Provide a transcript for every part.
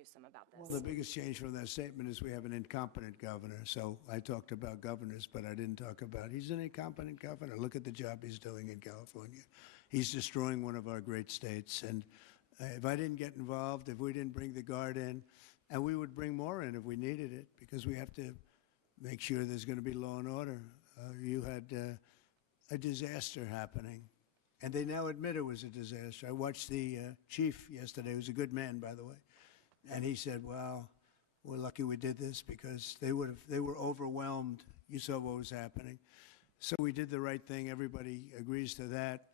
Newsom about this? Well, the biggest change from that statement is we have an incompetent governor. So I talked about governors, but I didn't talk about he's an incompetent governor. Look at the job he's doing in California. He's destroying one of our great states. And if I didn't get involved, if we didn't bring the Guard in, and we would bring more in if we needed it, because we have to make sure there's going to be law and order. You had a disaster happening, and they now admit it was a disaster. I watched the chief yesterday, who's a good man, by the way, and he said, well, we're lucky we did this because they were overwhelmed. You saw what was happening. So we did the right thing. Everybody agrees to that.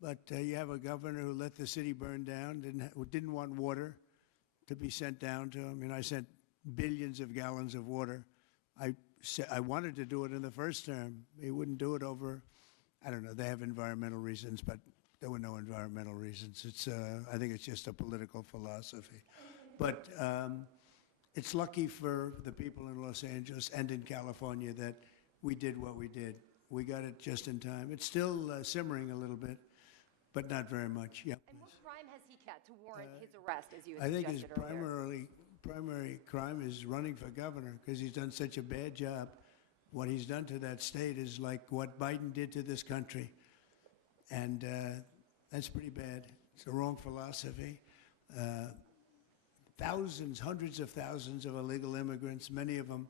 But you have a governor who let the city burn down, didn't want water to be sent down to him. I sent billions of gallons of water. I wanted to do it in the first term. He wouldn't do it over, I don't know, they have environmental reasons, but there were no environmental reasons. I think it's just a political philosophy. But it's lucky for the people in Los Angeles and in California that we did what we did. We got it just in time. It's still simmering a little bit, but not very much. Yeah. And what crime has he got to warrant his arrest, as you I suggested think his earlier? primary crime is running for governor because he's done such a bad job. What he's done to that state is like what Biden did to this country. And that's pretty bad. It's the wrong philosophy. Thousands, hundreds of thousands of illegal immigrants, many of them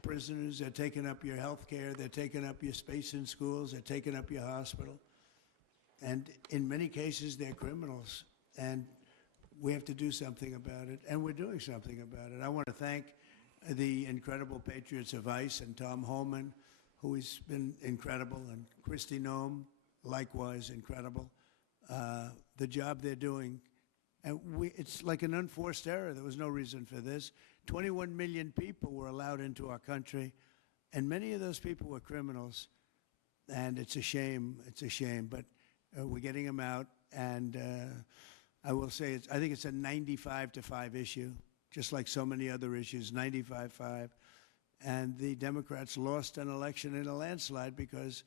prisoners. They're taking up your health care. They're taking up your space in schools. They're taking up your hospital. And in many cases, they're criminals. And we have to do something about it, and we're doing something about it. I want to thank the incredible patriots of ICE and Tom Homan, who has been incredible, and Kristi Noem, likewise incredible. The job they're doing, and it's like an unforced error. There was no reason for this. 21 million people were allowed into our country, and many of those people were criminals. And it's a shame. It's a shame, but we're getting them out, and I will say, I think it's a 95-5 issue, just like so many other issues, 95-5. And the Democrats lost an election in a landslide because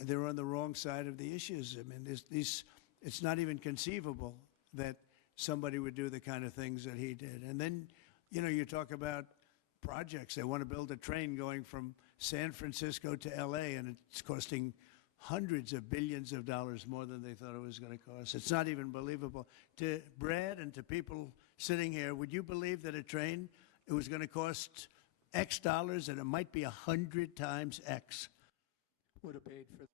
they're on the wrong side of the issues. I mean, it's not even conceivable that somebody would do the kind of things that he did. And then, you talk about projects. They want to build a train going from San Francisco to L.A., and it's costing hundreds of billions of dollars more than they thought it was going to cost. It's not even believable. To Brad and to people sitting here, would you believe that a train, it was going to cost X dollars and it might be 100 times X? Would have paid for.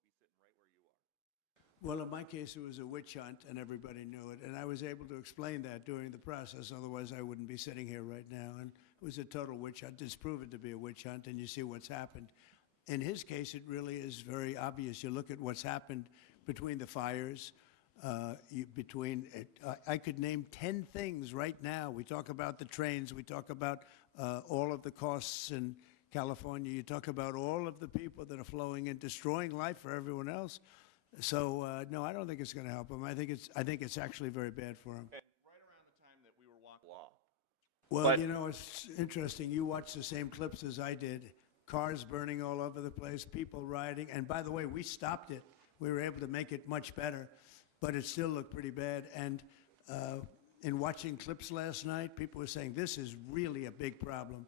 Well, in my case, it was a witch hunt, and everybody knew it. And I was able to explain that during the process. Otherwise, I wouldn't be sitting here right now. And it was a total witch hunt. It's proven to be a witch hunt, and you see what's happened. In his case, it really is very obvious. You look at what's happened between the fires, I could name 10 things right now. We talk about the trains. We talk about all of the costs in California. You talk about all of the people that are flowing in, destroying life for everyone else. So, no, I don't think it's going to help him. I think it's actually very bad for him. And right around the time that we were walking law. Well, it's interesting. You watch the same clips as I did. Cars burning all over the place, people rioting. And by the way, we stopped it. We were able to make it much better, but it still looked pretty bad. And in watching clips last night, people were saying, this is really a big problem.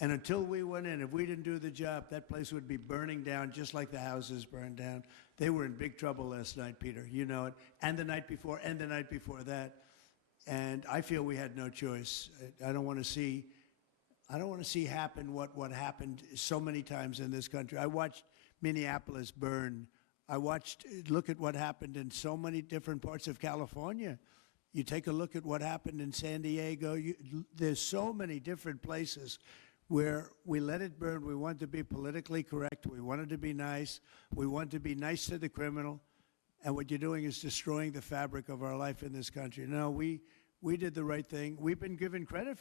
And until we went in, if we didn't do the job, that place would be burning down just like the houses burned down. They were in big trouble last night, Peter. You know it. And the night before, and the night before that. And I feel we had no choice. I don't want to see happen what happened so many times in this country. I watched Minneapolis burn. Look at what happened in so many different parts of California. You take a look at what happened in San Diego. There's so many different places where we let it burn. We want to be politically correct. We wanted to be nice. We want to be nice to the criminal. And what you're doing is destroying the fabric of our life in this country. No, we did the right thing. We've been given credit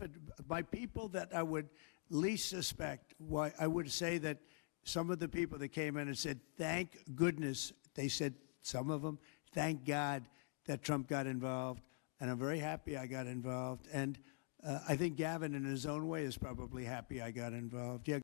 by people that I would least suspect. Why I would say that some of the people that came in and said, thank goodness, they said, some of them, thank God that Trump got involved. And I'm very happy I got involved. And I think Gavin, in his own way, is probably happy I got involved. Yeah.